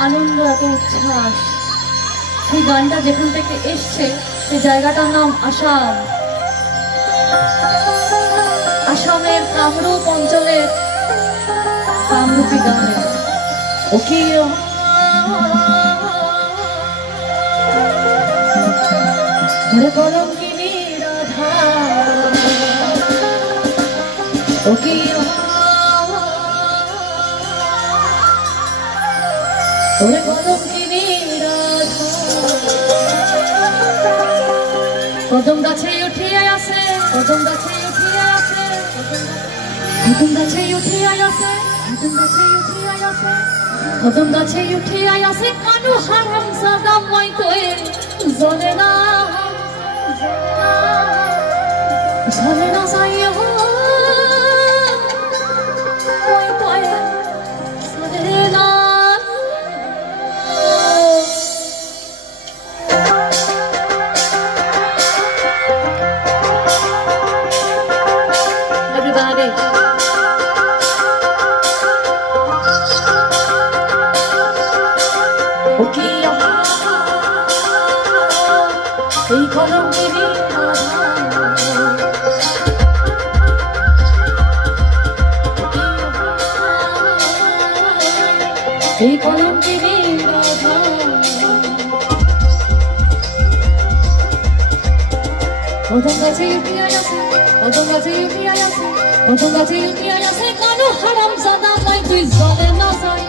আনন্দ এত উচ্ছ্বাস সেই গানটা যেখান থেকে এসছে সেই জায়গাটার নাম আসাম। আসামের কামরূপ অঞ্চলের কামরূপী গানে ওকিও কলঙ্কিনী রাধা ওকিও ওরে কলঙ্কিনী রাধা কদম গাছে উঠিয়া আসে কদম গাছে উঠিয়া আসে কদম গাছে উঠিয়া আসে কদম গাছে উঠিয়া আসে কদম গাছে উঠিয়া আসে কানু হারাম সাদা মই তোয়ে জ্বলে না জ্বলে না যাইও মই তোয়ে জ্বলে না। এই কলঙ্কিনী এই কলঙ্কিনী রাধা কদম গাছে উঠিয়া আসে কদম গাছে উঠিয়া আসে কদম গাছে উঠিয়া আসে কানু হারাম জাদা মাই তুই জ্বলে না যায়